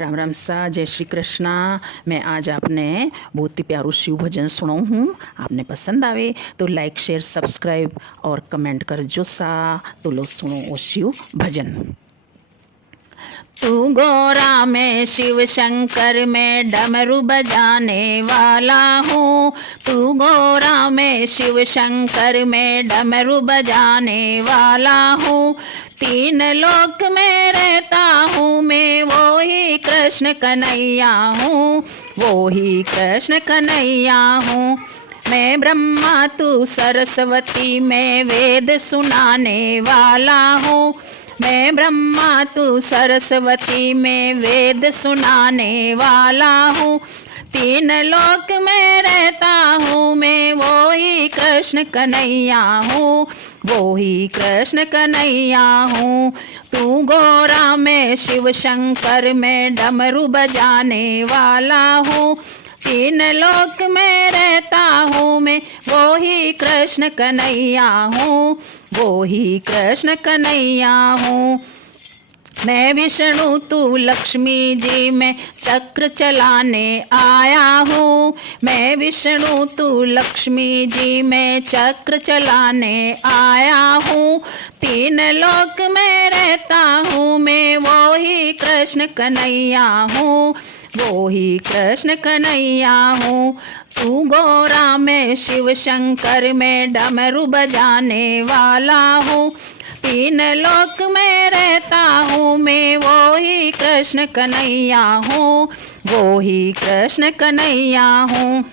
राम राम सा, जय श्री कृष्णा। मैं आज आपने बहुत ही प्यारू शिव भजन सुनाऊँ हूँ। आपने पसंद आवे तो लाइक शेयर सब्सक्राइब और कमेंट कर जो सा। तो लो सुनो वो शिव भजन। तू गोरा में शिव शंकर में डमरू बजाने वाला हूँ। तू गोरा में शिव शंकर में डमरू बजाने वाला हूँ। तीन लोक में रहता हूँ मैं, वो ही कृष्ण कन्हैया हूँ, वो ही कृष्ण कन्हैया हूँ। मैं ब्रह्मा तू सरस्वती में वेद सुनाने वाला हूँ। मैं ब्रह्मा तू सरस्वती में वेद सुनाने वाला हूँ। तीन लोक में रहता हूँ मैं, वो ही कृष्ण कन्हैया हूँ, वो ही कृष्ण कन्हैया हूँ। तू गोरा में शिव शंकर में डमरू बजाने वाला हूँ। तीन लोक में रहता हूँ मैं, वो ही कृष्ण कन्हैया हूँ, वो ही कृष्ण कन्हैया हूँ। मैं विष्णु तू लक्ष्मी जी में चक्र चलाने आया हूँ। मैं विष्णु तू लक्ष्मी जी में चक्र चलाने आया हूँ। तीन लोक में रहता हूँ मैं, वो ही कृष्ण कन्हैया हूँ, वो ही कृष्ण कन्हैया हूँ। तू गोरा में शिव शंकर में डमरू बजाने वाला हूँ। तीन लोक में रहता हूँ मैं, वो ही कृष्ण कन्हैया हूँ, वो ही कृष्ण कन्हैया हूँ।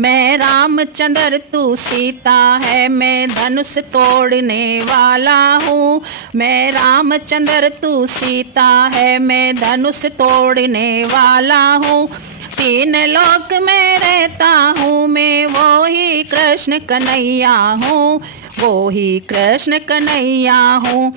मैं रामचंद्र तू सीता है, मैं धनुष तोड़ने वाला हूँ। मैं रामचंद्र तू सीता है, मैं धनुष तोड़ने वाला हूँ। तीन लोक में रहता हूँ मैं, वो ही कृष्ण कन्हैया हूँ, वो ही कृष्ण कन्हैया हूँ।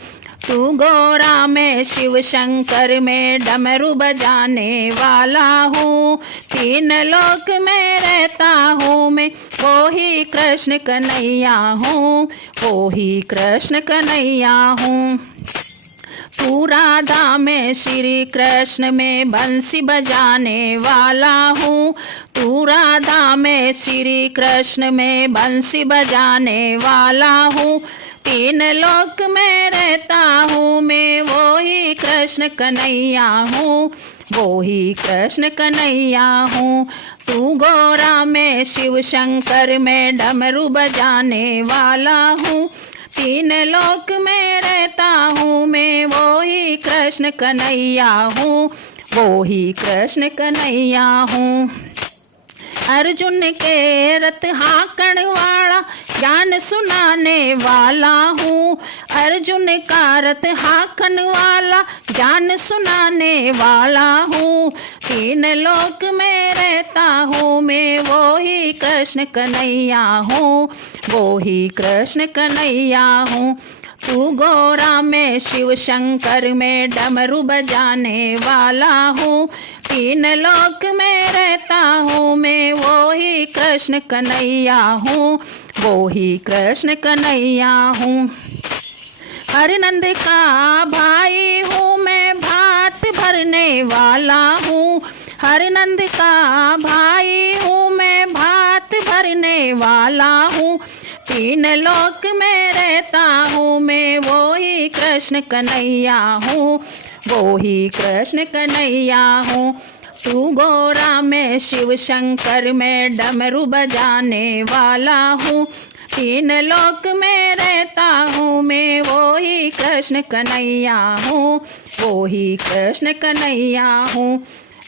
तू गोरा में शिव शंकर में डमरू बजाने वाला हूँ। तीन लोक में रहता हूँ मैं, वो ही कृष्ण कन्हैया हूँ, वो ही कृष्ण कन्हैया हूँ। तू राधा में श्री कृष्ण में बंसी बजाने वाला हूँ। तू राधा में श्री कृष्ण में बंसी बजाने वाला हूँ। तीन लोक में रहता हूँ मैं, वो ही कृष्ण कन्हैया हूँ, वो ही कृष्ण कन्हैया हूँ। तू गोरा में शिव शंकर में डमरू बजाने वाला हूँ। तीन लोक में रहता हूँ मैं, वो ही कृष्ण कन्हैया हूँ, वो ही कृष्ण कन्हैया हूँ। अर्जुन के रथ हाँकण वाला ज्ञान सुनाने वाला हूँ। अर्जुन का रथ हाँकण वाला ज्ञान सुनाने वाला हूँ। तीन लोक में रहता हूँ मैं, वो ही कृष्ण कन्हैया हूँ, वो ही कृष्ण कन्हैया हूँ। तू गोरा में शिव शंकर में डमरू बजाने वाला हूँ। तीन लोक में रहता हूँ मैं, वो ही कृष्ण कन्हैया हूँ, वो ही कृष्ण कन्हैया हूँ। हर नंद का भाई हूँ मैं, भात भरने वाला हूँ। हर नंद का भाई हूँ मैं, भात भरने वाला हूँ। तीन लोक में रहता हूँ मैं, वो ही कृष्ण कन्हैया हूँ, वो ही कृष्ण कन्हैया हूँ। तू गोरा में शिव शंकर में डमरू बजाने वाला हूँ। तीन लोक में रहता हूँ मैं, वो ही कृष्ण कन्हैया हूँ, वो ही कृष्ण कन्हैया हूँ।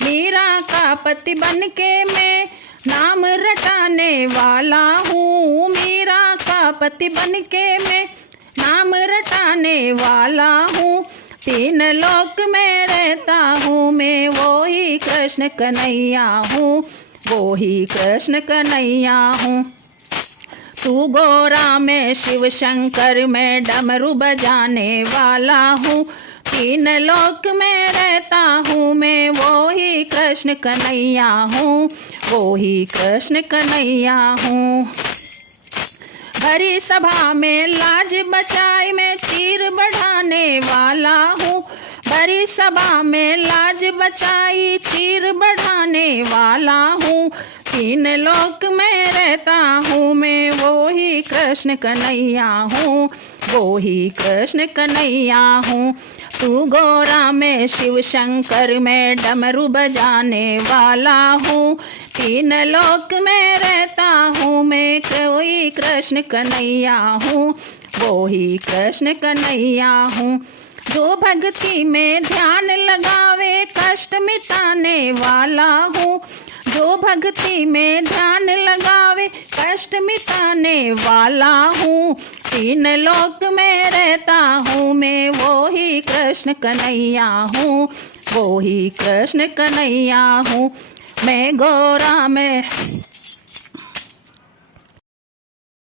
मीरा का पति बन के मैं नाम रटाने वाला हूँ। मीरा का पति बन के मैं नाम रटाने वाला हूँ। तीन लोक में रहता हूँ मैं, वो ही कृष्ण कन्हैया हूँ, वो ही कृष्ण कन्हैया हूँ। तू गोरा में शिव शंकर में डमरू बजाने वाला हूँ। तीन लोक में रहता हूँ मैं, वो ही कृष्ण कन्हैया हूँ, वो ही कृष्ण कन्हैया हूँ। भरी सभा में लाज बचाई मैं तीर बढ़ाने वाला हूँ। बड़ी सभा में लाज बचाई चीर बढ़ाने वाला हूँ। तीन लोक में रहता हूँ मैं, वो ही कृष्ण कन्हैया हूँ, वो ही कृष्ण कन्हैया हूँ। तू गोरा में शिव शंकर में डमरू बजाने वाला हूँ। तीन लोक में रहता हूँ मैं, कोई कृष्ण कन्हैया हूँ, वो ही कृष्ण कन्हैया हूँ। जो भक्ति में ध्यान लगावे कष्ट मिटाने वाला हूँ। जो भक्ति में ध्यान लगावे कष्ट मिटाने वाला हूँ। तीन लोक में रहता हूँ मैं, वो ही कृष्ण कन्हैया हूँ, वो ही कृष्ण कन्हैया हूँ। मैं गोरा में